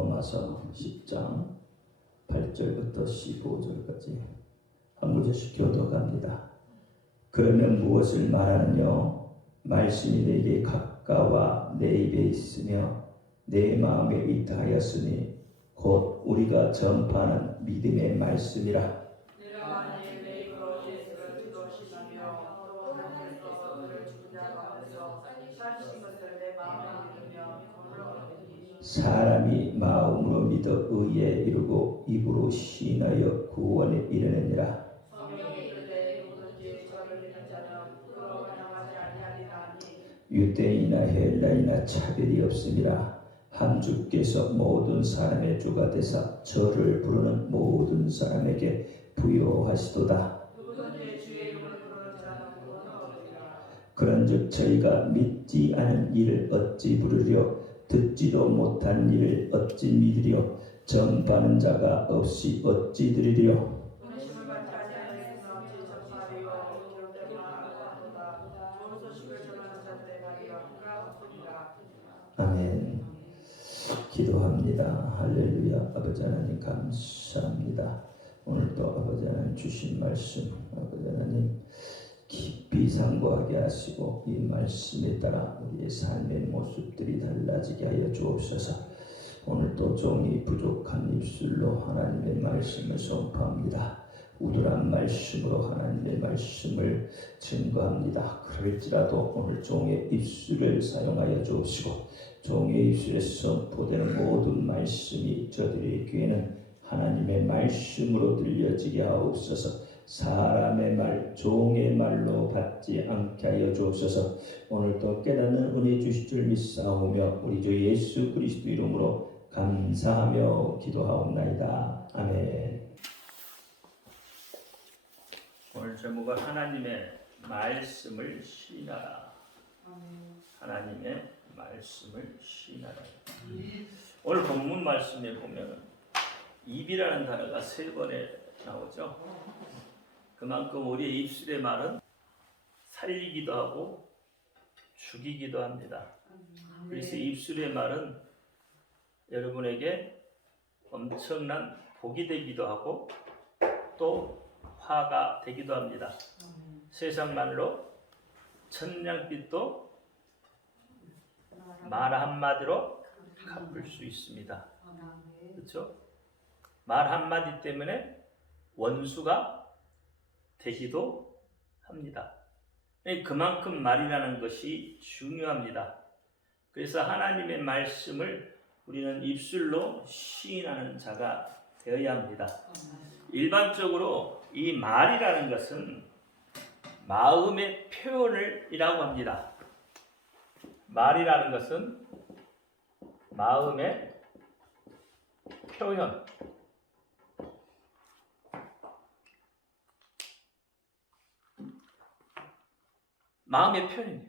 로마서 10장 8절부터 15절까지 한 구절씩 교독합니다. 그러면 무엇을 말하느냐? 말씀이 내게 가까워 내 입에 있으며 내 마음에 있다 하였으니 곧 우리가 전파하는 믿음의 말씀이라. 내가 만일 내 입으로 예수를 기도시하며 또 하나님께서 그를 죽은 자 가운데서 살리신 것을 내 마음에 믿으며 그걸로 얻으니 사람이 마음으로 믿어 의에 이르고 입으로 시인하여 구원에 이르느니라. 성경이 이르되 누구든지 저를 믿는 자는 그로 변함하지 아니하리라 하니 유대인이나 헬라인이나 차별이 없음이라. 한 주께서 모든 사람의 주가 되사 저를 부르는 모든 사람에게 부여하시도다. 누구든지 주의 이름을 부르는 자는 구원을 얻으리라. 그런즉 저희가 믿지 않은 일을 어찌 부르려 듣지도 못한 일을 어찌 믿으려 전파하는 자가 없이 어찌 들으려. 본심을 받지 아니하였으면 어찌 전파하리요. 그럴 때마다 알았도다. 좋은 소식을 전하는 자들의 말이여 그가 없으리라. 아멘. 기도합니다. 할렐루야. 아버지 하나님 감사합니다. 오늘도 아버지 하나님 주신 말씀 아버지 하나님 깊이 상고하게 하시고 이 말씀에 따라 우리의 삶의 모습들이 달라지게 하여 주옵소서. 오늘도 종이 부족한 입술로 하나님의 말씀을 선포합니다. 우둔한 말씀으로 하나님의 말씀을 증거합니다. 그럴지라도 오늘 종의 입술을 사용하여 주옵시고 종의 입술에서 선포되는 모든 말씀이 저들의 귀에는 하나님의 말씀으로 들려지게 하옵소서. 사람의 말, 종의 말로 받지 않게 하여 주옵소서. 오늘도 깨닫는 은혜 주실 줄 믿사오며 우리 주 예수 그리스도 이름으로 감사하며 기도하옵나이다. 아멘. 오늘 제목은 하나님의 말씀을 시인하라. 하나님의 말씀을 시인하라. 오늘 본문 말씀에 보면 입이라는 단어가 3번에 나오죠. 그만큼 우리의 입술의 말은 살리기도 하고 죽이기도 합니다. 그래서 입술의 말은 여러분에게 엄청난 복이 되기도 하고 또 화가 되기도 합니다. 세상 말로 천냥빚도 말 한마디로 갚을 수 있습니다. 그렇죠? 말 한마디 때문에 원수가 되기도 합니다. 그만큼 말이라는 것이 중요합니다. 그래서 하나님의 말씀을 우리는 입술로 시인하는 자가 되어야 합니다. 일반적으로 이 말이라는 것은 마음의 표현이라고 합니다. 말이라는 것은 마음의 표현. 마음의 표현이에요.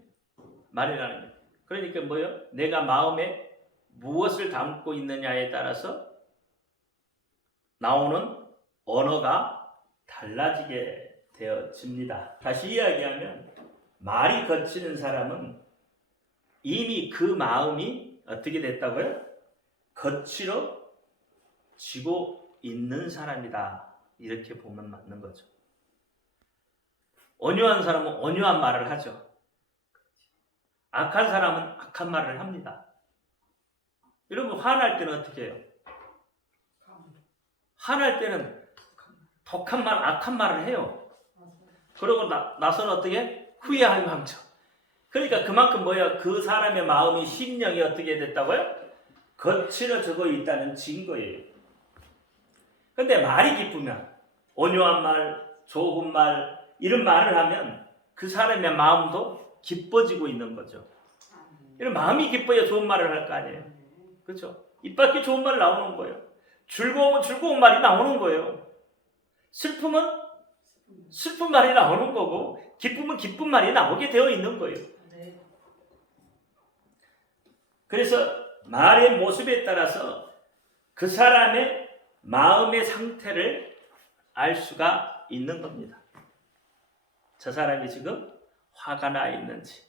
말이라는 게. 그러니까 뭐예요? 내가 마음에 무엇을 담고 있느냐에 따라서 나오는 언어가 달라지게 되어집니다. 다시 이야기하면 말이 거치는 사람은 이미 그 마음이 어떻게 됐다고요? 거칠어지고 있는 사람이다. 이렇게 보면 맞는 거죠. 온유한 사람은 온유한 말을 하죠. 악한 사람은 악한 말을 합니다. 여러분 화날 때는 어떻게 해요? 화날 때는 독한 말, 악한 말을 해요. 그러고 나서는 어떻게? 후회하며 함죠. 그러니까 그만큼 뭐야? 그 사람의 마음이 심령이 어떻게 됐다고요? 거칠어지고 있다는 증거예요. 근데 말이 기쁘면 온유한 말, 좋은 말 이런 말을 하면 그 사람의 마음도 기뻐지고 있는 거죠. 이런 마음이 기뻐야 좋은 말을 할 거 아니에요. 그렇죠? 입 밖에 좋은 말 나오는 거예요. 즐거우면 즐거운 말이 나오는 거예요. 슬픔은 슬픈 말이 나오는 거고 기쁨은 기쁜 말이 나오게 되어 있는 거예요. 그래서 말의 모습에 따라서 그 사람의 마음의 상태를 알 수가 있는 겁니다. 저 사람이 지금 화가 나 있는지,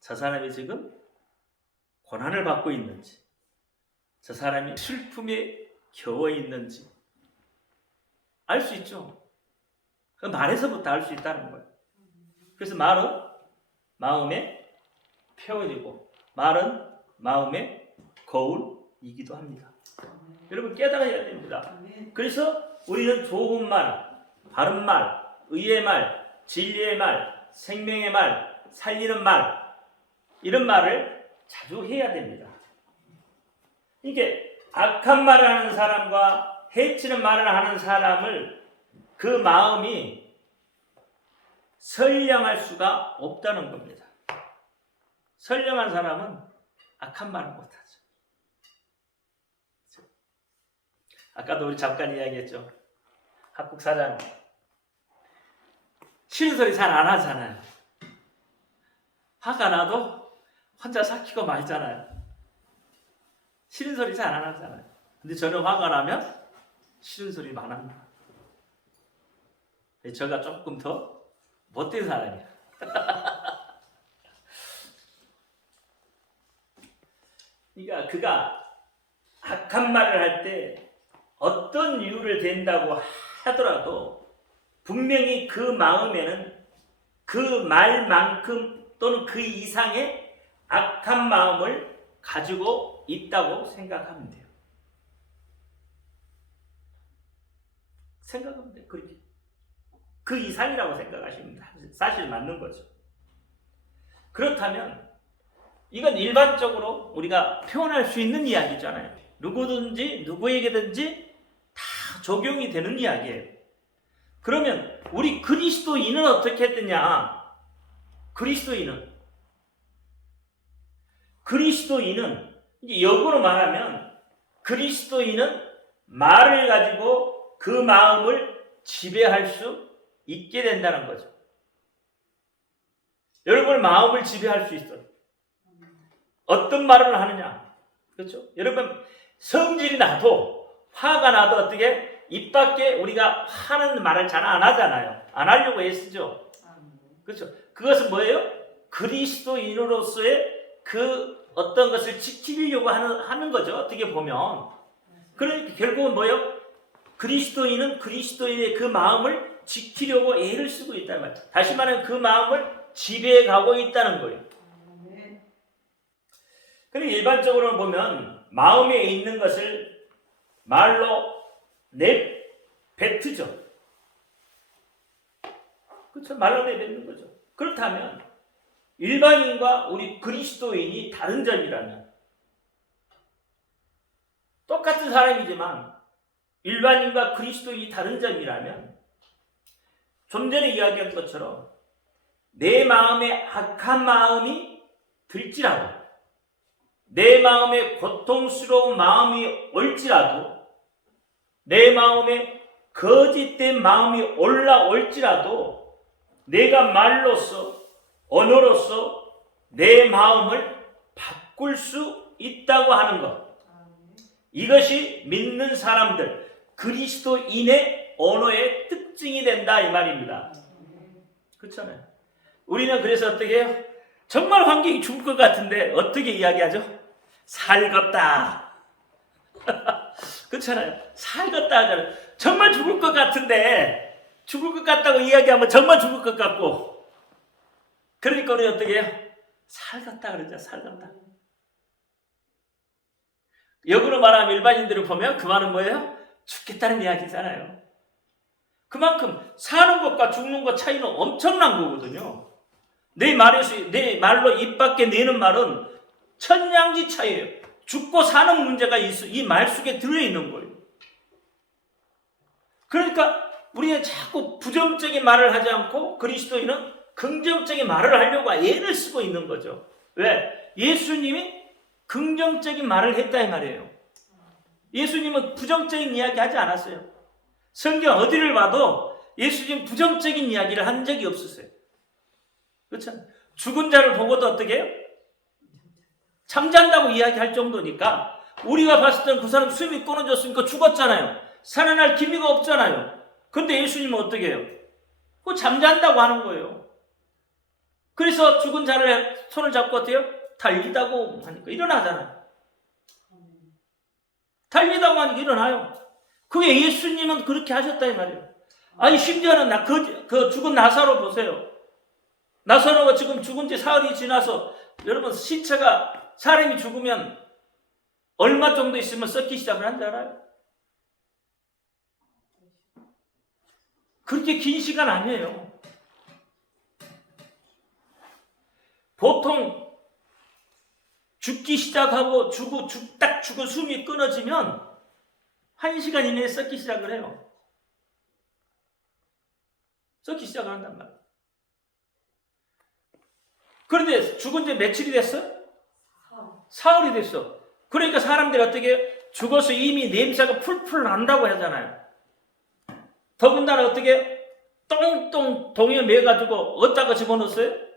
저 사람이 지금 고난을 받고 있는지, 저 사람이 슬픔에 겨워 있는지 알 수 있죠. 그 말에서부터 알 수 있다는 거예요. 그래서 말은 마음의 표현이고 말은 마음의 거울이기도 합니다. 여러분 깨달아야 됩니다. 그래서 우리는 좋은 말, 바른 말, 의의 말, 진리의 말, 생명의 말, 살리는 말 이런 말을 자주 해야 됩니다. 이게 악한 말을 하는 사람과 해치는 말을 하는 사람을 그 마음이 선량할 수가 없다는 겁니다. 선량한 사람은 악한 말을 못하죠. 아까도 우리 잠깐 이야기했죠. 학국 사장 싫은 소리 잘 안 하잖아요. 화가 나도 혼자 삭히고 말잖아요. 싫은 소리 잘 안 하잖아요. 근데 저는 화가 나면 싫은 소리 많합니다. 제가 조금 더 못된 사람이에요. 그러니까 그가 악한 말을 할 때 어떤 이유를 댄다고 하더라도 분명히 그 마음에는 그 말만큼 또는 그 이상의 악한 마음을 가지고 있다고 생각하면 돼요. 생각하면 돼요. 그렇게. 그 이상이라고 생각하시면 사실 맞는 거죠. 그렇다면 이건 일반적으로 우리가 표현할 수 있는 이야기잖아요. 누구든지 누구에게든지 다 적용이 되는 이야기예요. 그러면 우리 그리스도인은 어떻게 했느냐? 그리스도인은 이제 역으로 말하면 그리스도인은 말을 가지고 그 마음을 지배할 수 있게 된다는 거죠. 여러분의 마음을 지배할 수 있어요. 어떤 말을 하느냐. 그렇죠? 여러분 성질이 나도 화가 나도 어떻게 입 밖에 우리가 화는 말을 잘 안 하잖아요. 안 하려고 애쓰죠. 그렇죠? 그것은 뭐예요? 그리스도인으로서의 그 어떤 것을 지키려고 하는 거죠. 어떻게 보면. 그러니까 결국은 뭐예요? 그리스도인은 그리스도인의 그 마음을 지키려고 애를 쓰고 있다는 말이에요. 다시 말하면 그 마음을 지배해 가고 있다는 거예요. 그리고 일반적으로 보면 마음에 있는 것을 말로 내뱉죠. 그렇죠? 말로 내뱉는 거죠. 그렇다면 일반인과 우리 그리스도인이 다른 점이라면 똑같은 사람이지만 일반인과 그리스도인이 다른 점이라면 좀 전에 이야기한 것처럼 내 마음에 악한 마음이 들지라도 내 마음에 고통스러운 마음이 올지라도 내 마음에 거짓된 마음이 올라올지라도 내가 말로써 언어로서 내 마음을 바꿀 수 있다고 하는 것. 이것이 믿는 사람들, 그리스도인의 언어의 특징이 된다 이 말입니다. 그렇잖아요. 우리는 그래서 어떻게 해요? 정말 환경이 죽을 것 같은데 어떻게 이야기하죠? 살겄다. 그렇잖아요. 살겄다 하잖아요. 정말 죽을 것 같은데 죽을 것 같다고 이야기하면 정말 죽을 것 같고 그러니까 우리 어떻게 해요? 살겄다 그러죠. 살겄다. 역으로 말하면 일반인들을 보면 그 말은 뭐예요? 죽겠다는 이야기잖아요. 그만큼 사는 것과 죽는 것 차이는 엄청난 거거든요. 내 말로 입 밖에 내는 말은 천냥지 차이예요. 죽고 사는 문제가 이 말 속에 들어있는 거예요. 그러니까 우리는 자꾸 부정적인 말을 하지 않고 그리스도인은 긍정적인 말을 하려고 애를 쓰고 있는 거죠. 왜? 예수님이 긍정적인 말을 했다 이 말이에요. 예수님은 부정적인 이야기 하지 않았어요. 성경 어디를 봐도 예수님 부정적인 이야기를 한 적이 없었어요. 그렇죠? 죽은 자를 보고도 어떻게 해요? 잠잔다고 이야기할 정도니까 우리가 봤을 때는 그 사람 숨이 끊어졌으니까 죽었잖아요. 살아날 기미가 없잖아요. 근데 예수님은 어떻게 해요? 그거 잠잔다고 하는 거예요. 그래서 죽은 자를 손을 잡고 어때요? 달리다고 하니까 일어나잖아요. 달리다가 하니까 일어나요. 그게 예수님은 그렇게 하셨다 이 말이에요. 아니 심지어는 그 죽은 나사로 보세요. 나사로가 지금 죽은 지 사흘이 지나서 여러분 시체가 사람이 죽으면 얼마 정도 있으면 썩기 시작을 한지 알아요? 그렇게 긴 시간 아니에요. 보통 죽기 시작하고 딱 죽은 숨이 끊어지면 1시간 이내에 썩기 시작을 해요. 썩기 시작을 한단 말이에요. 그런데 죽은 지 며칠이 됐어? 사흘이 됐어. 그러니까 사람들이 어떻게 죽어서 이미 냄새가 풀풀 난다고 하잖아요. 더군다나 어떻게 똥똥 동에 매가지고 어디다가 집어넣었어요?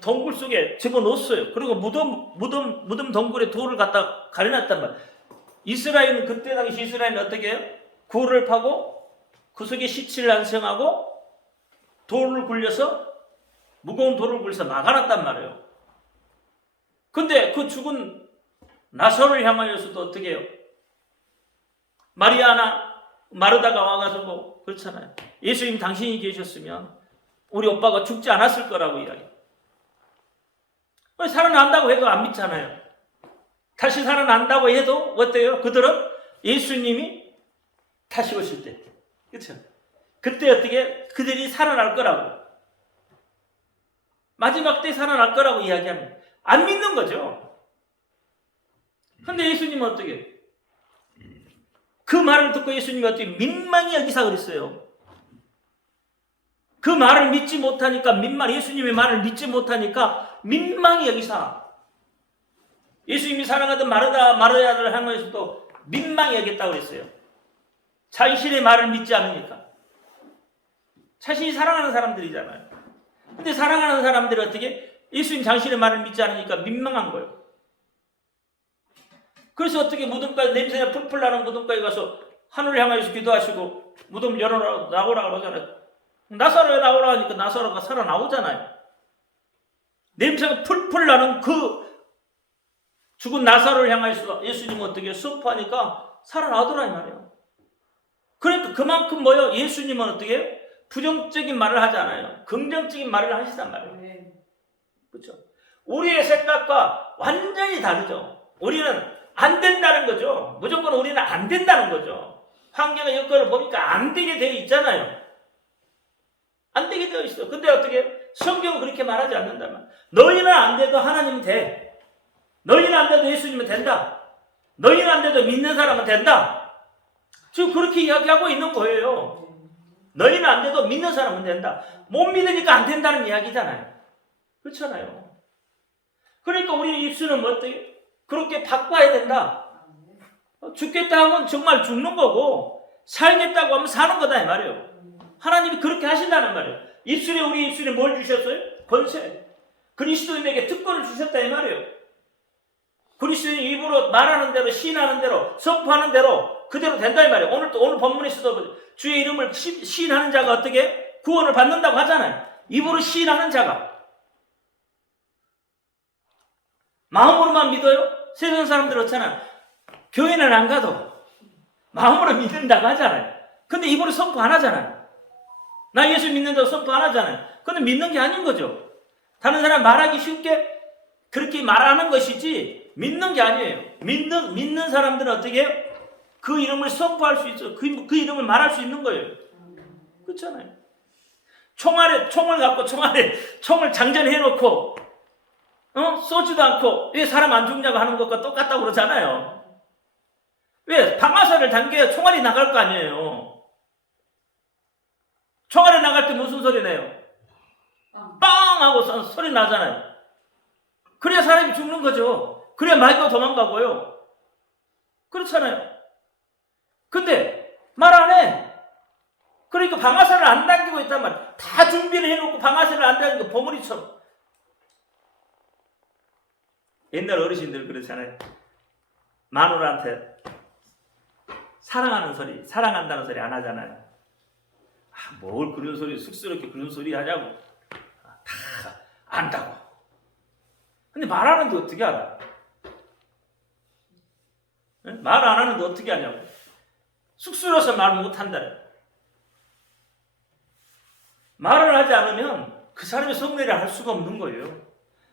동굴 속에 집어넣었어요. 그리고 무덤 동굴에 돌을 갖다 가려놨단 말이에요. 이스라엘은 그때 당시 이스라엘은 어떻게 해요? 굴을 파고 그 속에 시체를 안성하고 돌을 굴려서 무거운 돌을 굴려서 막아놨단 말이에요. 근데 그 죽은 나사로를 향하여서도 어떻게 해요? 마리아나 마르다가 와가지고 그렇잖아요. 예수님 당신이 계셨으면 우리 오빠가 죽지 않았을 거라고 이야기해요. 살아난다고 해도 안 믿잖아요. 다시 살아난다고 해도 어때요? 그들은 예수님이 다시 오실 때, 그렇죠? 그때 어떻게 그들이 살아날 거라고, 마지막 때 살아날 거라고 이야기합니다. 안 믿는 거죠. 근데 예수님은 어떻게? 그 말을 듣고 예수님이 어떻게 민망히 여기사 그랬어요. 그 말을 믿지 못하니까 예수님의 말을 믿지 못하니까 민망히 여기사 예수님이 사랑하던 마르다를 향해서도 민망히 여겼다고 그랬어요. 자신의 말을 믿지 않으니까. 자신이 사랑하는 사람들이잖아요. 근데 사랑하는 사람들이 어떻게 예수님 당신의 말을 믿지 않으니까 민망한 거예요. 그래서 어떻게 무덤가에 냄새가 풀풀 나는 무덤가에 가서 하늘을 향하여서 기도하시고 무덤 열어나오라 그러잖아요. 나사로에 나오라 하니까 나사로가 살아나오잖아요. 냄새가 풀풀 나는 그 죽은 나사로를 향하여서 예수님은 어떻게 수업하니까 살아나더라 이 말이에요. 그러니까 그만큼 뭐요? 예수님은 어떻게 부정적인 말을 하지 않아요. 긍정적인 말을 하시단 말이에요. 그렇죠? 우리의 생각과 완전히 다르죠. 우리는 안 된다는 거죠. 무조건 우리는 안 된다는 거죠. 환경의 여건을 보니까 안 되게 되어 있잖아요. 안 되게 되어 있어. 근데 어떻게? 성경은 그렇게 말하지 않는단 말이야. 너희는 안 돼도 하나님은 돼. 너희는 안 돼도 예수님은 된다. 너희는 안 돼도 믿는 사람은 된다. 지금 그렇게 이야기하고 있는 거예요. 너희는 안 돼도 믿는 사람은 된다. 못 믿으니까 안 된다는 이야기잖아요. 그렇잖아요. 그러니까 우리 입술은 뭐 어떻게? 그렇게 바꿔야 된다. 죽겠다 하면 정말 죽는 거고 살겠다고 하면 사는 거다 이 말이에요. 하나님이 그렇게 하신다는 말이에요. 우리 입술에 뭘 주셨어요? 권세. 그리스도인에게 특권을 주셨다 이 말이에요. 그리스도인 입으로 말하는 대로 시인하는 대로 선포하는 대로 그대로 된다 이 말이에요. 오늘 본문에서도 주의 이름을 시인하는 자가 어떻게 구원을 받는다고 하잖아요. 입으로 시인하는 자가. 마음으로만 믿어요? 세상 사람들 그렇잖아. 교회는 안 가도 마음으로 믿는다고 하잖아요. 근데 입으로 선포 안 하잖아요. 나 예수 믿는다고 선포 안 하잖아요. 근데 믿는 게 아닌 거죠. 다른 사람 말하기 쉽게 그렇게 말하는 것이지 믿는 게 아니에요. 믿는 사람들은 어떻게 그 이름을 선포할 수 있어. 그 이름을 말할 수 있는 거예요. 그렇잖아요. 총을 갖고 총을 장전해 놓고 쏘지도 않고 왜 사람 안 죽냐고 하는 것과 똑같다고 그러잖아요. 왜? 방아쇠를 당겨야 총알이 나갈 거 아니에요. 총알이 나갈 때 무슨 소리 내요? 빵! 하고 소리 나잖아요. 그래야 사람이 죽는 거죠. 그래야 말도 도망가고요. 그렇잖아요. 근데 말 안 해. 그러니까 방아쇠를 안 당기고 있단 말이에요. 다 준비를 해놓고 방아쇠를 안 당기고 봉우리처럼. 옛날 어르신들 그렇잖아요. 마누라한테 사랑한다는 소리 안 하잖아요. 뭘 그런 소리, 쑥스럽게 그런 소리 하냐고. 다 안다고. 근데 말하는데 어떻게 알아? 말 안 하는데 어떻게 하냐고. 쑥스러워서 말 못한다. 말을 하지 않으면 그 사람의 속내를 알 수가 없는 거예요.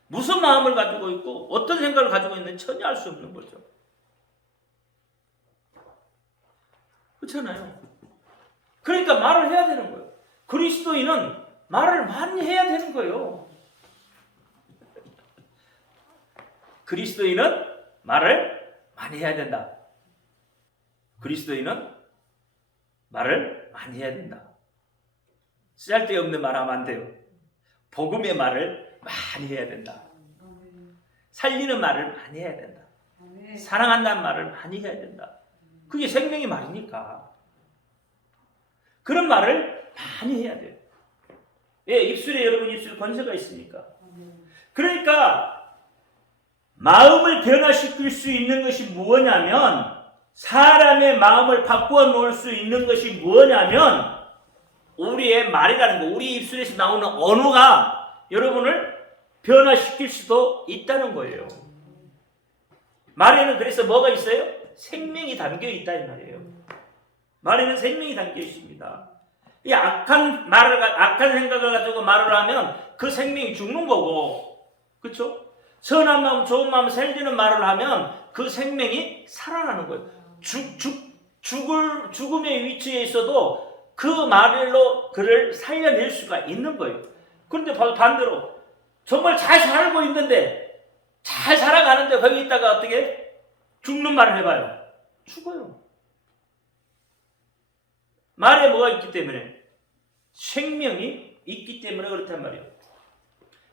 무슨 마음을 가지고 있고 어떤 생각을 가지고 있는지 전혀 알 수 없는 거죠. 그렇잖아요. 그러니까 말을 해야 되는 거예요. 그리스도인은 말을 많이 해야 되는 거예요. 그리스도인은 말을 많이 해야 된다. 그리스도인은 말을 많이 해야 된다. 쓸데없는 말 하면 안 돼요. 복음의 말을 많이 해야 된다. 살리는 말을 많이 해야 된다. 사랑한다는 말을 많이 해야 된다. 그게 생명의 말이니까. 그런 말을 많이 해야 돼요. 예, 입술에 여러분 입술에 권세가 있으니까. 그러니까 마음을 변화시킬 수 있는 것이 무엇냐면, 사람의 마음을 바꾸어 놓을 수 있는 것이 무엇냐면 우리의 말이라는 거, 우리 입술에서 나오는 언어가 여러분을 변화시킬 수도 있다는 거예요. 말에는 그래서 뭐가 있어요? 생명이 담겨 있다 이 말이에요. 말에는 생명이 담겨 있습니다. 이 악한 생각을 가지고 말을 하면 그 생명이 죽는 거고, 그렇죠? 선한 마음, 좋은 마음, 살리는 말을 하면 그 생명이 살아나는 거예요. 죽음의 위치에 있어도 그 말로 그를 살려낼 수가 있는 거예요. 그런데 반대로 정말 잘 살고 있는데, 잘 살아가는데 거기 있다가 어떻게 죽는 말을 해봐요. 죽어요. 말에 뭐가 있기 때문에? 생명이 있기 때문에 그렇단 말이에요.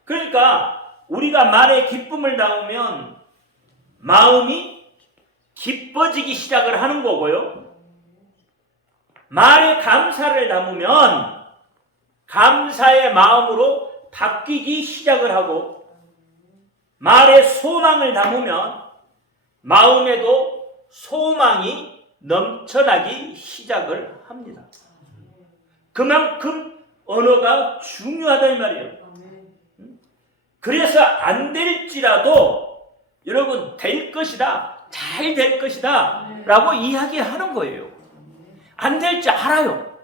그러니까 우리가 말에 기쁨을 담으면 마음이 기뻐지기 시작을 하는 거고요. 말에 감사를 담으면 감사의 마음으로 바뀌기 시작을 하고, 말에 소망을 담으면 마음에도 소망이 넘쳐나기 시작을 합니다. 그만큼 언어가 중요하다 이 말이에요. 그래서 안 될지라도 여러분 될 것이다, 잘 될 것이다 라고 이야기하는 거예요. 안 될지 알아요.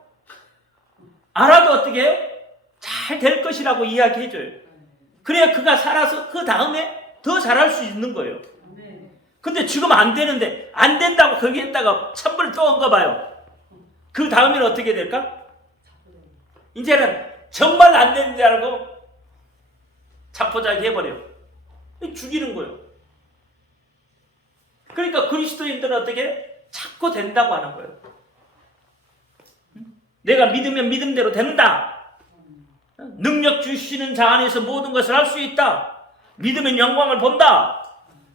알아도 어떻게 해요? 잘 될 것이라고 이야기해줘요. 그래야 그가 살아서 그 다음에 더 잘할 수 있는 거예요. 근데 지금 안 되는데, 안 된다고 거기 했다가 찬물을 또 얹어 봐요. 그 다음에는 어떻게 될까? 이제는 정말 안 되는 줄 알고 자포자기 해버려요. 죽이는 거예요. 그러니까 그리스도인들은 어떻게 자꾸 된다고 하는 거예요. 내가 믿으면 믿음대로 된다. 능력 주시는 자 안에서 모든 것을 할 수 있다. 믿으면 영광을 본다.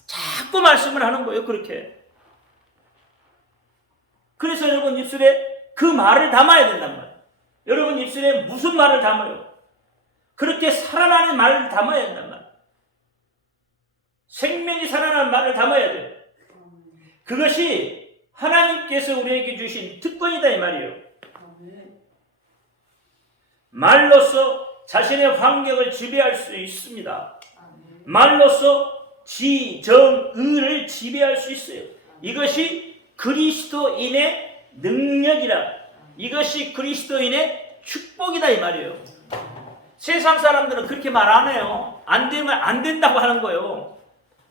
자꾸 말씀을 하는 거예요. 그렇게. 그래서 여러분 입술에 그 말을 담아야 된단 말이에요. 여러분 입술에 무슨 말을 담아요? 그렇게 살아나는 말을 담아야 된단 말이에요. 생명이 살아나는 말을 담아야 돼요. 그것이 하나님께서 우리에게 주신 특권이다 이 말이에요. 말로써 자신의 환경을 지배할 수 있습니다. 말로써 지정의를 지배할 수 있어요. 이것이 그리스도인의 능력이라, 이것이 그리스도인의 축복이다 이 말이에요. 세상 사람들은 그렇게 말 안 해요. 안 되면 안 된다고 하는 거예요.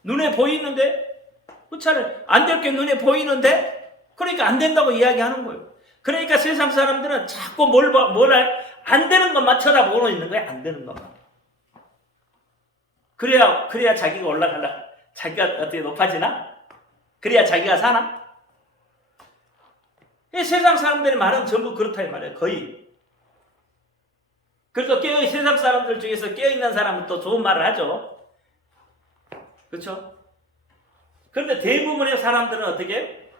눈에 보이는데, 그렇잖아요. 안 될 게 눈에 보이는데, 그러니까 안 된다고 이야기하는 거예요. 그러니까 세상 사람들은 자꾸 안 되는 것만 쳐다보고 있는 거예요. 안 되는 것만. 그래야 자기가 올라가려, 자기가 어떻게 높아지나? 그래야 자기가 사나? 세상 사람들의 말은 전부 그렇다 이 말이에요. 거의. 그래서 세상 사람들 중에서 깨어있는 사람은 또 좋은 말을 하죠. 그렇죠? 그런데 대부분의 사람들은 어떻게?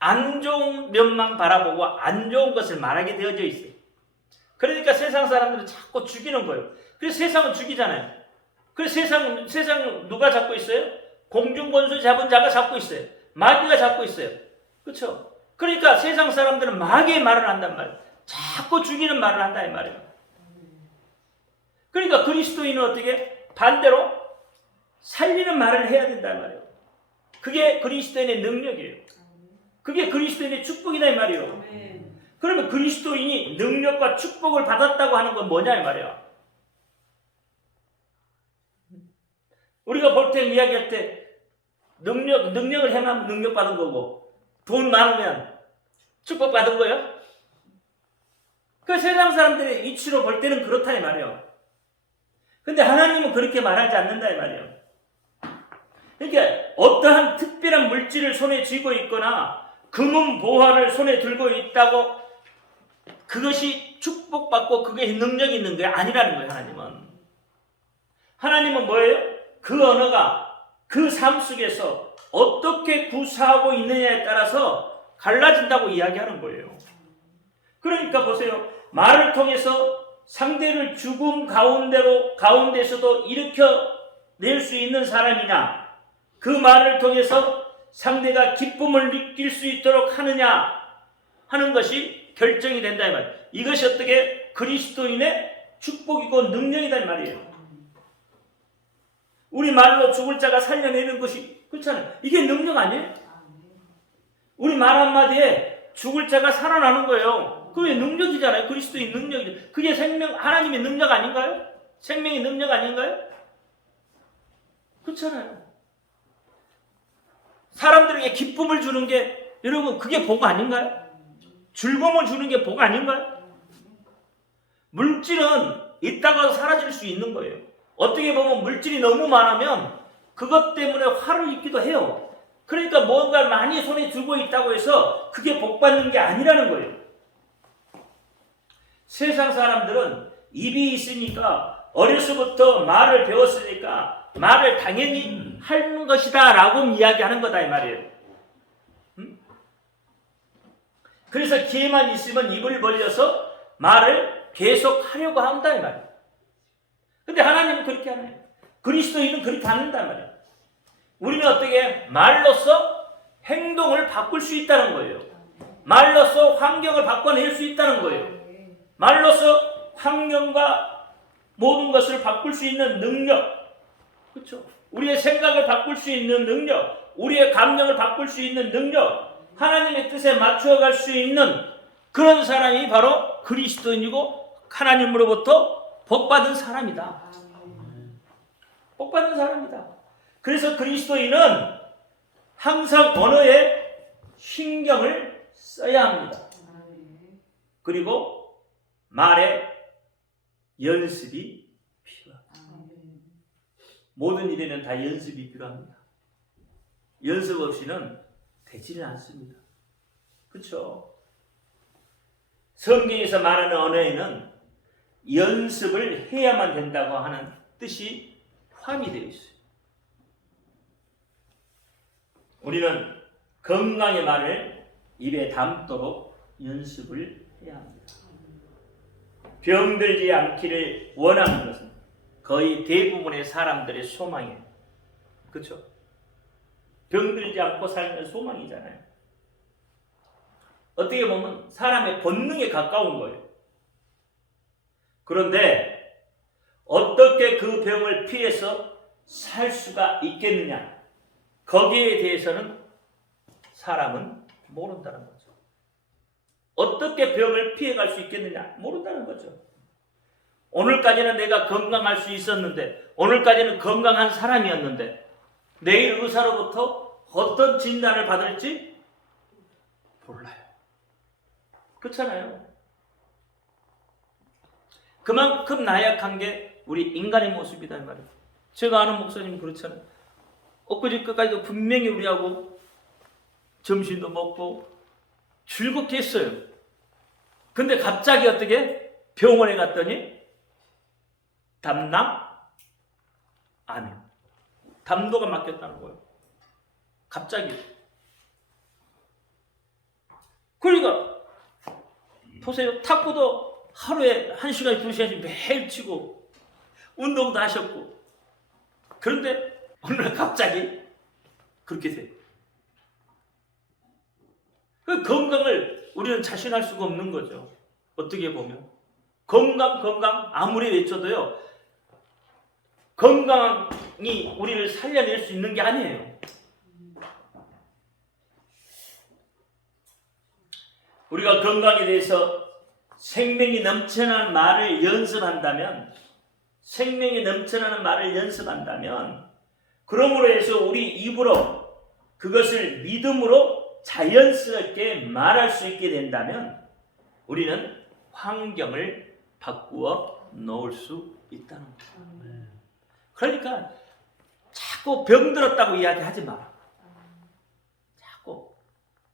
안 좋은 면만 바라보고 안 좋은 것을 말하게 되어져 있어요. 그러니까 세상 사람들은 자꾸 죽이는 거예요. 그래서 세상은 죽이잖아요. 그래서 세상 누가 잡고 있어요? 공중권수 잡은 자가 잡고 있어요. 마귀가 잡고 있어요. 그렇죠? 그러니까 세상 사람들은 마귀의 말을 한단 말이에요. 자꾸 죽이는 말을 한다 이 말이에요. 그러니까 그리스도인은 어떻게? 반대로 살리는 말을 해야 된단 말이에요. 그게 그리스도인의 능력이에요. 그게 그리스도인의 축복이다 이 말이에요. 아멘. 그러면 그리스도인이 능력과 축복을 받았다고 하는 건 뭐냐 이 말이야. 우리가 볼 때 이야기할 때 능력을 행하면 능력 받은 거고 돈 많으면 축복 받은 거예요. 그 세상 사람들의 이치로 볼 때는 그렇다 이 말이에요. 근데 하나님은 그렇게 말하지 않는다 이 말이에요. 그러니까 어떠한 특별한 물질을 손에 쥐고 있거나 금은 보화를 손에 들고 있다고 그것이 축복받고 그게 능력이 있는 게 아니라는 거예요. 하나님은 뭐예요? 그 언어가 그 삶 속에서 어떻게 구사하고 있느냐에 따라서 갈라진다고 이야기하는 거예요. 그러니까 보세요. 말을 통해서 상대를 죽음 가운데서도 일으켜낼 수 있는 사람이냐, 그 말을 통해서 상대가 기쁨을 느낄 수 있도록 하느냐 하는 것이 결정이 된다 이 말이에요. 이것이 어떻게 그리스도인의 축복이고 능력이다 이 말이에요. 우리 말로 죽을 자가 살려내는 것이 그렇잖아요. 이게 능력 아니에요? 우리 말 한마디에 죽을 자가 살아나는 거예요. 그게 능력이잖아요. 그리스도의 능력이죠. 그게 하나님의 능력 아닌가요? 생명의 능력 아닌가요? 그렇잖아요. 사람들에게 기쁨을 주는 게 여러분 그게 복 아닌가요? 즐거움을 주는 게 복 아닌가요? 물질은 있다가 사라질 수 있는 거예요. 어떻게 보면 물질이 너무 많으면 그것 때문에 화를 입기도 해요. 그러니까 뭔가 많이 손에 들고 있다고 해서 그게 복 받는 게 아니라는 거예요. 세상 사람들은 입이 있으니까 어려서부터 말을 배웠으니까 말을 당연히 하는 것이다 라고 이야기하는 거다 이 말이에요. 그래서 기회만 있으면 입을 벌려서 말을 계속 하려고 한다 이 말이에요. 근데 하나님은 그렇게 안 해요. 그리스도인은 그렇게 안 한단 말이에요. 우리는 어떻게 말로써 행동을 바꿀 수 있다는 거예요. 말로써 환경을 바꿔낼 수 있다는 거예요. 말로써 환경과 모든 것을 바꿀 수 있는 능력, 그렇죠? 우리의 생각을 바꿀 수 있는 능력, 우리의 감정을 바꿀 수 있는 능력, 하나님의 뜻에 맞추어갈 수 있는 그런 사람이 바로 그리스도인이고 하나님으로부터 복받은 사람이다. 복받은 사람이다. 그래서 그리스도인은 항상 언어에 신경을 써야 합니다. 그리고 말에 연습이 필요합니다. 모든 일에는 다 연습이 필요합니다. 연습 없이는 되지는 않습니다. 그렇죠? 성경에서 말하는 언어에는 연습을 해야만 된다고 하는 뜻이 포함이 되어 있어요. 우리는 건강의 말을 입에 담도록 연습을 해야 합니다. 병들지 않기를 원하는 것은 거의 대부분의 사람들의 소망이에요. 그렇죠? 병들지 않고 살면 소망이잖아요. 어떻게 보면 사람의 본능에 가까운 거예요. 그런데 어떻게 그 병을 피해서 살 수가 있겠느냐? 거기에 대해서는 사람은 모른다는 거죠. 어떻게 병을 피해갈 수 있겠느냐? 모른다는 거죠. 오늘까지는 내가 건강할 수 있었는데, 오늘까지는 건강한 사람이었는데 내일 의사로부터 어떤 진단을 받을지 몰라요. 그렇잖아요. 그만큼 나약한 게 우리 인간의 모습이다 이 말이에요. 제가 아는 목사님은 그렇잖아요. 엊그제 끝까지도 분명히 우리하고 점심도 먹고 즐겁게 했어요. 근데 갑자기 어떻게 병원에 갔더니 담낭 암이요. 담도가 막혔다는 거예요. 갑자기. 그러니까 보세요. 탁구도 하루에 1시간, 2시간씩 매일 치고 운동도 하셨고 그런데 어느 날 갑자기 그렇게 돼요. 그 건강을 우리는 자신할 수가 없는 거죠. 어떻게 보면 건강 아무리 외쳐도요 건강이 우리를 살려낼 수 있는 게 아니에요. 우리가 건강에 대해서 생명이 넘쳐나는 말을 연습한다면, 그러므로 해서 우리 입으로 그것을 믿음으로 자연스럽게 말할 수 있게 된다면 우리는 환경을 바꾸어 놓을 수 있다는 거예요. 그러니까 자꾸 병들었다고 이야기하지 마라. 자꾸.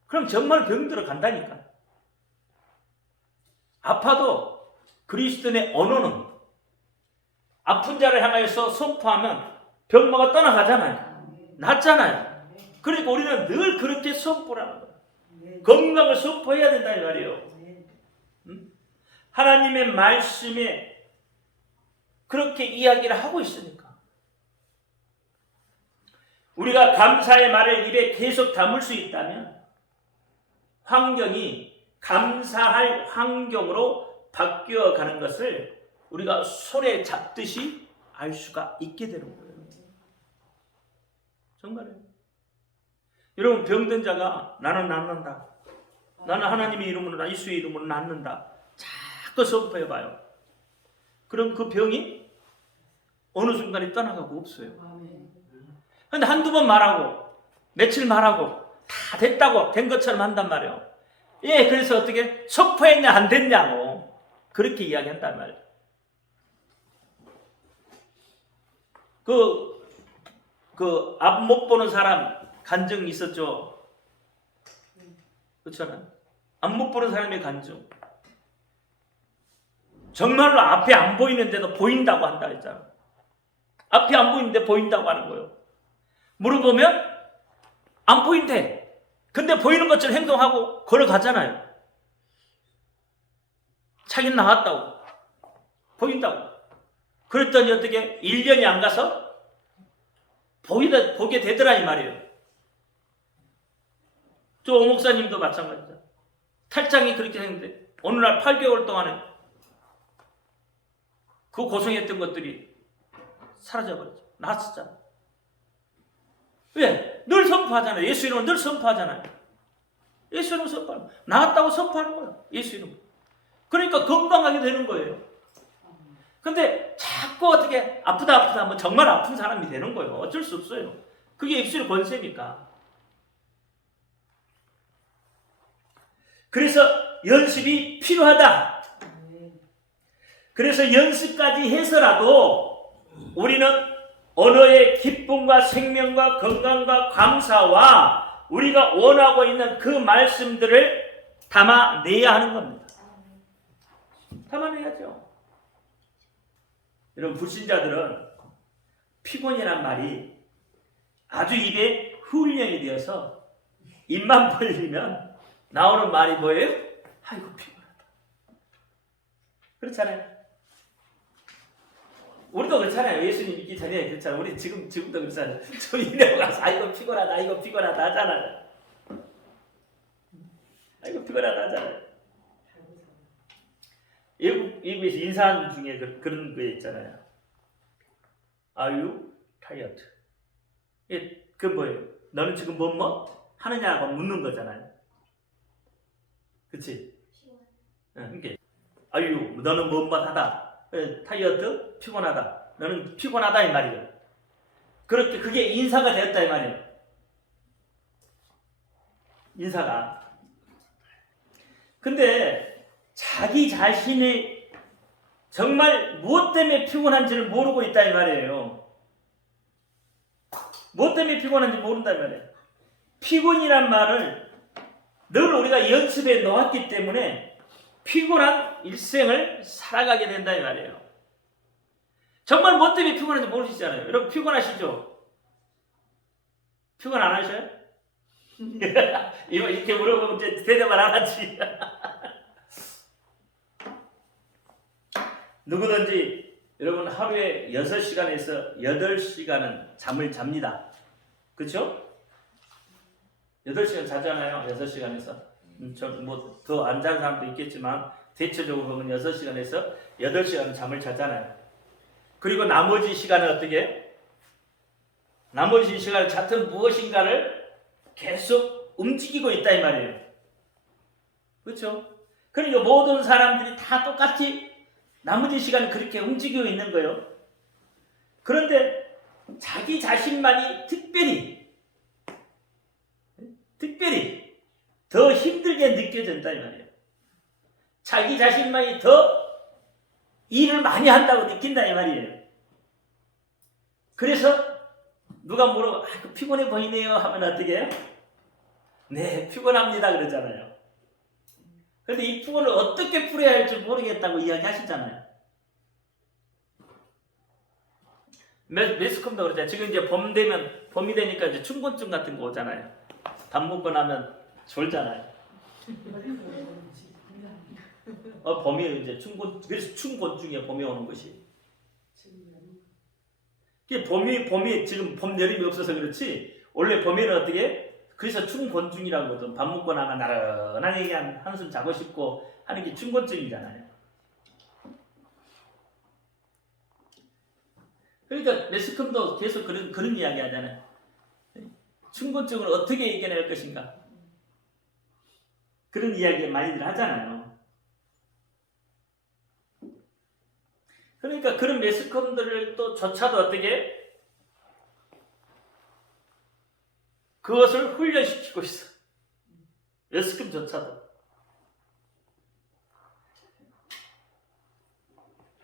그럼 정말 병들어 간다니까. 아파도 그리스도인의 언어는 아픈 자를 향해서 선포하면 병마가 떠나가잖아요. 낫잖아요. 그러니까 우리는 늘 그렇게 선포를 하는 거예요. 건강을 선포해야 된다 이 말이에요. 하나님의 말씀에 그렇게 이야기를 하고 있으니까. 우리가 감사의 말을 입에 계속 담을 수 있다면 환경이 감사할 환경으로 바뀌어 가는 것을 우리가 손에 잡듯이 알 수가 있게 되는 거예요. 정말요. 여러분, 병든 자가 나는 낫는다. 나는 하나님의 이름으로, 예수의 이름으로 낫는다. 자꾸 선포해봐요. 그럼 그 병이 어느 순간에 떠나가고 없어요. 근데 한두 번 말하고 며칠 말하고 다 됐다고 된 것처럼 한단 말이에요. 예, 그래서 어떻게 선포했냐 안 됐냐고 그렇게 이야기한단 말이에요. 앞 못 보는 사람 간증 있었죠. 그렇잖아요. 앞 못 보는 사람의 간증. 정말로 앞에 안 보이는데도 보인다고 한다 했잖아. 앞이 안 보이는데 보인다고 하는 거예요. 물어보면 안 보인대. 근데 보이는 것처럼 행동하고 걸어가잖아요. 자기는 나왔다고. 보인다고. 그랬더니 어떻게 1년이 안 가서 보게 되더라 이 말이에요. 저 오 목사님도 마찬가지다. 탈장이 그렇게 생겼는데 어느 날 8개월 동안에 그 고생했던 것들이 사라져버렸죠. 나았었잖아. 왜? 늘 선포하잖아요. 예수 이름은 늘 선포하잖아요. 예수 이름 선포하는 거예요. 나았다고 선포하는 거예요. 예수 이름. 그러니까 건강하게 되는 거예요. 근데 자꾸 어떻게 아프다 하면 정말 아픈 사람이 되는 거예요. 어쩔 수 없어요. 그게 입술의 권세니까. 그래서 연습이 필요하다. 그래서 연습까지 해서라도 우리는 언어의 기쁨과 생명과 건강과 감사와 우리가 원하고 있는 그 말씀들을 담아내야 하는 겁니다. 담아내야죠. 여러분, 불신자들은 피곤이란 말이 아주 입에 훈련이 되어서 입만 벌리면 나오는 말이 뭐예요? 아이고 피곤하다. 그렇잖아요. 우리도 그렇잖아요. 예수님 믿기 전에 그렇잖아요. 우리 지금도 그렇잖아요. 저 이래 가서 아이고 피곤하다 하잖아요. 아이고 피곤하다 하잖아요. 외국에서 인사하는 중에 그런 거 있잖아요. Are you tired? 그 뭐예요? 너는 지금 뭐 하느냐고 묻는 거잖아요. 그치? 그러니까 Are you? 너는 뭐 하다. 타이어드? 피곤하다. 너는 피곤하다 이 말이에요. 그렇게 그게 인사가 되었다 이 말이에요. 인사가. 근데 자기 자신이 정말 무엇 때문에 피곤한지를 모르고 있다 이 말이에요. 무엇 때문에 피곤한지 모른다 이 말이에요. 피곤이란 말을 늘 우리가 연습해 놓았기 때문에 피곤한 일생을 살아가게 된다 이 말이에요. 정말 뭐 때문에 피곤한지 모르시잖아요. 여러분 피곤하시죠? 피곤 안 하셔요? 이렇게 물어보면 이제 대답을 안 하지. 누구든지 여러분 하루에 6시간에서 8시간은 잠을 잡니다. 그렇죠? 8시간 자잖아요. 6시간에서. 뭐 더 안 자는 사람도 있겠지만 대체적으로 보면 6시간에서 8시간 잠을 자잖아요. 그리고 나머지 시간은 어떻게? 나머지 시간을 잤던 무엇인가를 계속 움직이고 있다 이 말이에요. 그렇죠? 그러니까 모든 사람들이 다 똑같이 나머지 시간 그렇게 움직이고 있는 거예요. 그런데 자기 자신만이 특별히 더 힘들게 느껴진다 이 말이에요. 자기 자신만이 더 일을 많이 한다고 느낀다 이 말이에요. 그래서 누가 물어봐, 피곤해 보이네요 하면 어떻게 해요? 네, 피곤합니다 그러잖아요. 그런데 이 피곤을 어떻게 풀어야 할지 모르겠다고 이야기하시잖아요. 매스컴도 그러잖아요. 지금 이제 봄이 되니까 이제 춘곤증 같은 거 오잖아요. 밥 먹고 나면 졸잖아요. 봄이 이제 그래서 춘곤증이야, 봄이 오는 것이. 봄이 지금 봄, 여름이 없어서 그렇지, 원래 봄에는 어떻게 해? 그래서 춘곤증이라고 하거든. 밥 먹고 나면 나른하니 그냥 한숨 자고 싶고 하는 게 춘곤증이잖아요. 그러니까 매스컴도 계속 그런 이야기 하잖아요. 춘곤증을 어떻게 이겨낼 것인가? 그런 이야기 많이들 하잖아요. 그러니까 그런 매스컴들을 또 조차도 어떻게 그것을 훈련시키고 있어. 매스컴조차도.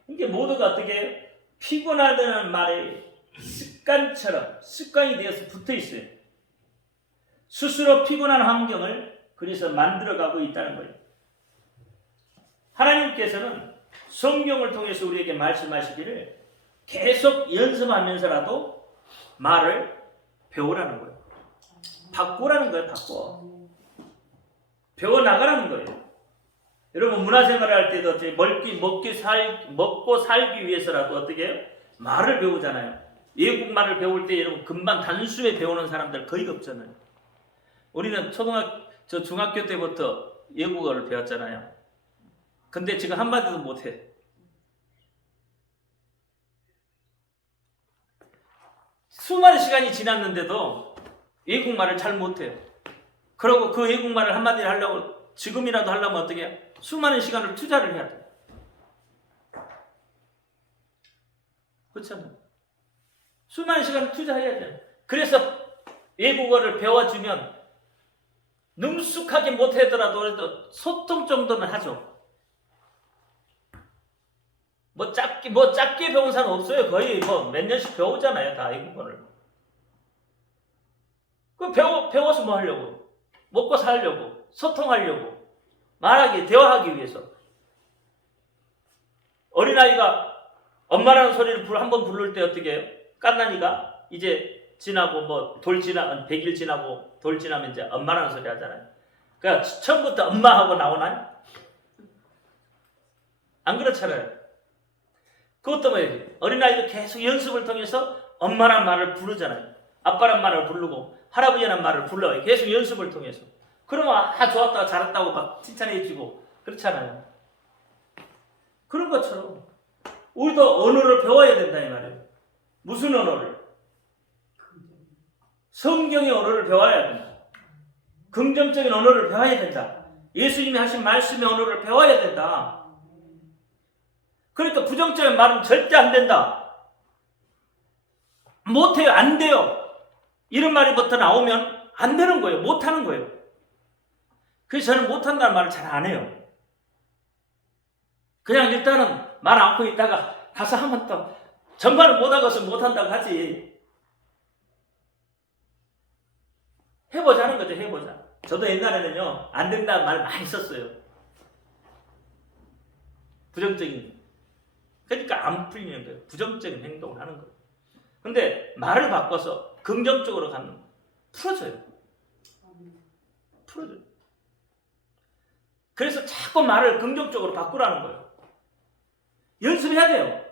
이게 모두가 어떻게 피곤하다는 말에 습관이 되어서 붙어 있어요. 스스로 피곤한 환경을 그래서 만들어가고 있다는 거예요. 하나님께서는 성경을 통해서 우리에게 말씀하시기를 계속 연습하면서라도 말을 배우라는 거예요. 바꾸라는 거예요. 배워나가라는 거예요. 여러분 문화생활을 할 때도 먹고 살기 위해서라도 어떻게 해요? 말을 배우잖아요. 외국말을 배울 때 여러분 금방 단숨에 배우는 사람들 거의 없잖아요. 우리는 중학교 때부터 외국어를 배웠잖아요. 근데 지금 한마디도 못해. 수많은 시간이 지났는데도 외국말을 잘 못해요. 그리고 그 외국말을 한마디를 하려고 지금이라도 하려면 어떻게 해요? 수많은 시간을 투자를 해야 돼요. 그렇잖아요. 수많은 시간을 투자해야 돼요. 그래서 외국어를 배워주면 능숙하게 못하더라도 소통 정도는 하죠. 짧게 배운 사람 없어요. 거의 몇 년씩 배우잖아요. 다 외국어를. 배워서 뭐 하려고? 먹고 살려고, 소통하려고, 대화하기 위해서. 어린아이가 엄마라는 소리를 한번 부를 때 어떻게 해요? 깐난이가 이제 지나고 100일 지나고 돌 지나면 이제 엄마라는 소리 하잖아요. 그러니까 처음부터 엄마하고 나오나요? 안 그렇잖아요. 그것도 뭐예요? 어린아이도 계속 연습을 통해서 엄마란 말을 부르잖아요. 아빠란 말을 부르고 할아버지란 말을 불러요. 계속 연습을 통해서. 그러면 좋았다 잘했다고 막 칭찬해주고 그렇잖아요. 그런 것처럼 우리도 언어를 배워야 된다 이 말이에요. 무슨 언어를? 성경의 언어를 배워야 된다. 긍정적인 언어를 배워야 된다. 예수님이 하신 말씀의 언어를 배워야 된다. 그러니까 부정적인 말은 절대 안 된다. 못해요. 안 돼요. 이런 말이부터 나오면 안 되는 거예요. 못하는 거예요. 그래서 저는 못한다는 말을 잘 안 해요. 그냥 일단은 말 않고 있다가 가서 한번 또 전반을 못하고서 못한다고 하지. 해보자는 거죠. 해보자. 저도 옛날에는요. 안 된다는 말 많이 썼어요. 부정적인. 그러니까 안 풀리는 거예요. 부정적인 행동을 하는 거예요. 근데 말을 바꿔서 긍정적으로 가면 풀어져요. 그래서 자꾸 말을 긍정적으로 바꾸라는 거예요. 연습해야 돼요.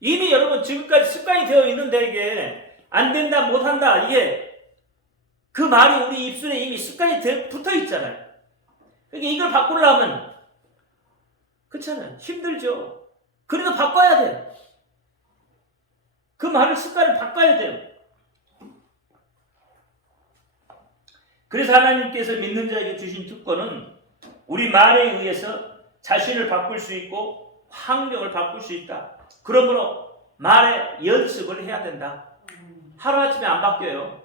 이미 여러분 지금까지 습관이 되어 있는데 이게 안 된다 못한다 이게 그 말이 우리 입술에 이미 습관이 붙어 있잖아요. 그러니까 이걸 바꾸려면 그렇잖아요. 힘들죠. 그래도 바꿔야 돼요. 그 말을 습관을 바꿔야 돼요. 그래서 하나님께서 믿는 자에게 주신 특권은 우리 말에 의해서 자신을 바꿀 수 있고 환경을 바꿀 수 있다. 그러므로 말의 연습을 해야 된다. 하루아침에 안 바뀌어요.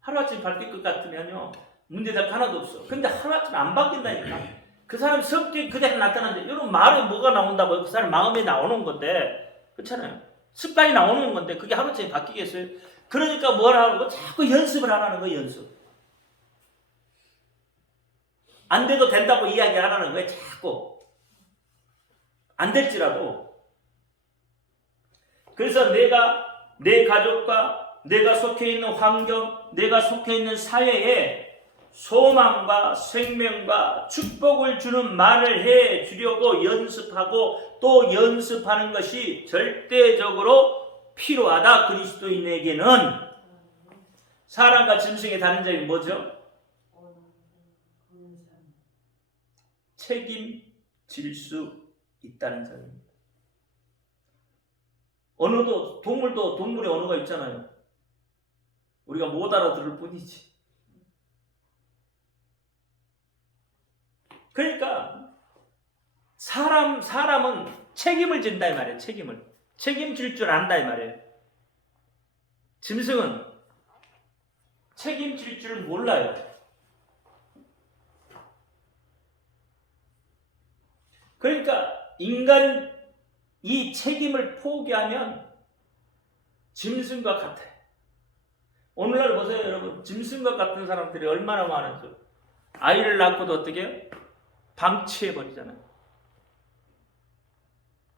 하루아침에 바뀔 것 같으면요 문제가 하나도 없어. 근데 하루아침에 안 바뀐다니까. 그 사람 성격이 그대로 나타나는데 이런 말에 뭐가 나온다고요? 그 사람 마음에 나오는 건데 그렇잖아요. 습관이 나오는 건데 그게 하루아침에 바뀌겠어요? 그러니까 뭘 하고 자꾸 연습을 하라는 거예요. 연습. 안 돼도 된다고 이야기하라는 거예요. 자꾸. 안 될지라도. 그래서 내가 내 가족과 내가 속해 있는 환경, 내가 속해 있는 사회에 소망과 생명과 축복을 주는 말을 해 주려고 연습하고 또 연습하는 것이 절대적으로 필요하다. 그리스도인에게는. 사람과 짐승의 다른 점이 뭐죠? 책임질 수 있다는 점입니다. 언어도 동물도 동물의 언어가 있잖아요. 우리가 못 알아들을 뿐이지. 그러니까 사람은 책임을 진다 이 말이에요. 책임질 줄 안다 이 말이에요. 짐승은 책임질 줄 몰라요. 그러니까 인간 이 책임을 포기하면 짐승과 같아요. 오늘날 보세요 여러분. 짐승과 같은 사람들이 얼마나 많은지. 아이를 낳고도 어떻게 해요? 방치해버리잖아요.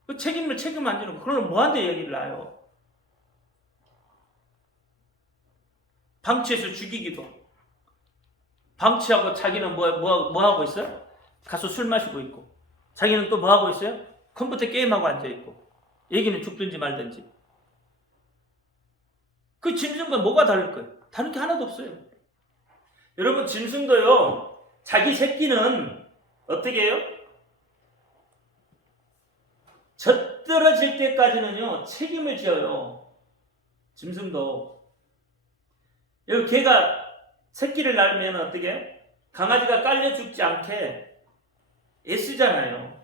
그 책임 안 지는 거. 그러면 뭐한테 얘기를 놔요? 방치해서 죽이기도. 방치하고 자기는 뭐 하고 있어요? 가서 술 마시고 있고. 자기는 또 뭐 하고 있어요? 컴퓨터 게임하고 앉아있고. 얘기는 죽든지 말든지. 그 짐승과 뭐가 다를 거예요? 다른 게 하나도 없어요. 여러분 짐승도요. 자기 새끼는 어떻게 해요? 젖떨어질 때까지는요. 책임을 져요. 짐승도. 여기 개가 새끼를 낳으면 어떻게 해요? 강아지가 깔려 죽지 않게 애쓰잖아요.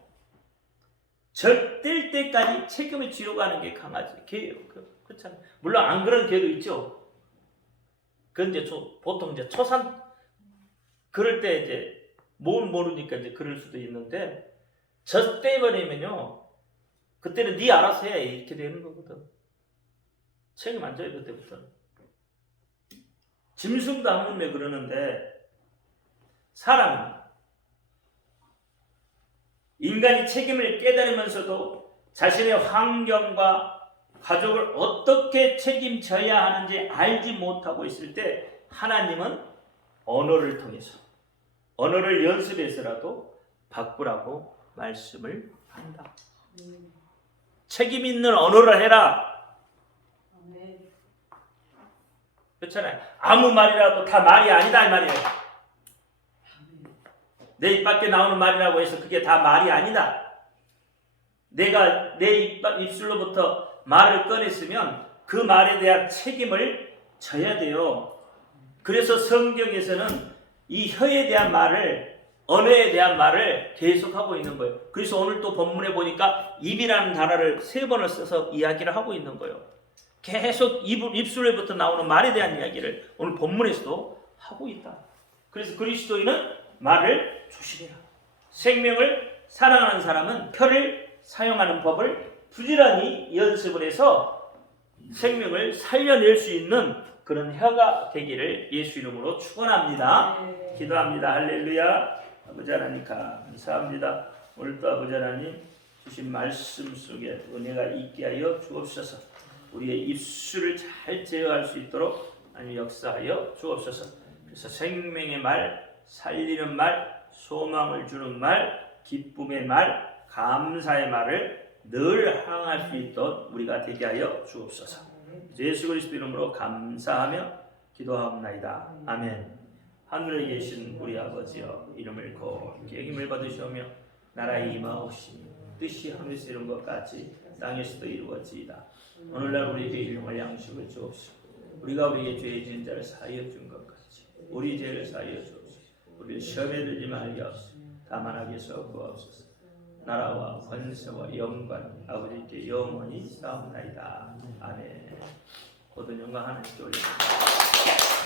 젖될 때까지 책임을 지려고 하는 게 강아지, 개예요. 그렇잖아요. 물론 안 그런 개도 있죠. 그건 이제 보통 이제 초산 그럴 때 이제 모르니까 이제 그럴 수도 있는데 젖돼 버리면요. 그때는 네 알아서 해 이렇게 되는 거거든. 책임 안 져요 그때부터는. 짐승도 하물며 그러는데 사람은 인간이 책임을 깨달으면서도 자신의 환경과 가족을 어떻게 책임져야 하는지 알지 못하고 있을 때 하나님은 언어를 통해서 언어를 연습해서라도 바꾸라고 말씀을 한다. 책임 있는 언어를 해라. 그렇잖아요. 아무 말이라도 다 말이 아니다 이 말이에요. 내 입 밖에 나오는 말이라고 해서 그게 다 말이 아니다. 내가 내 입술로부터 말을 꺼냈으면 그 말에 대한 책임을 져야 돼요. 그래서 성경에서는 이 혀에 대한 말을, 언어에 대한 말을 계속하고 있는 거예요. 그래서 오늘 또 본문에 보니까 입이라는 단어를 3번을 써서 이야기를 하고 있는 거예요. 계속 입술로부터 나오는 말에 대한 이야기를 오늘 본문에서도 하고 있다. 그래서 그리스도인은 말을 조심해라. 생명을 사랑하는 사람은 혀를 사용하는 법을 부지런히 연습을 해서 생명을 살려낼 수 있는 그런 혀가 되기를 예수 이름으로 축원합니다. 기도합니다. 할렐루야. 아버지 하나님 감사합니다. 오늘도 아버지 하나님 주신 말씀 속에 은혜가 있게 하여 주옵소서. 우리의 입술을 잘 제어할 수 있도록 하나님 역사하여 주옵소서. 그래서 생명의 말, 살리는 말, 소망을 주는 말, 기쁨의 말, 감사의 말을 늘 항할 수 있도록 우리가 되게 하여 주옵소서. 예수 그리스도 이름으로 감사하며 기도하옵나이다. 아멘. 하늘에 계신 우리 아버지여, 이름을 거룩히 힘을 받으시오며 나라의 임하옵시며 뜻이 하늘에서 이룬 것 같이 땅에서도 이루어지이다. 오늘날 우리에게 일용할 양식을 주옵시고 우리가 우리에게 죄 지은 자를 사하여 준 것 같이 우리 죄를 사하여 주옵시고 우리 시험에 들지 말겨 다만 하게서 구하옵소서. 나라와 권세와 영광 아버지께 영원히 싸움나이다. 아멘. 모든 영광 하나님께 올립니다.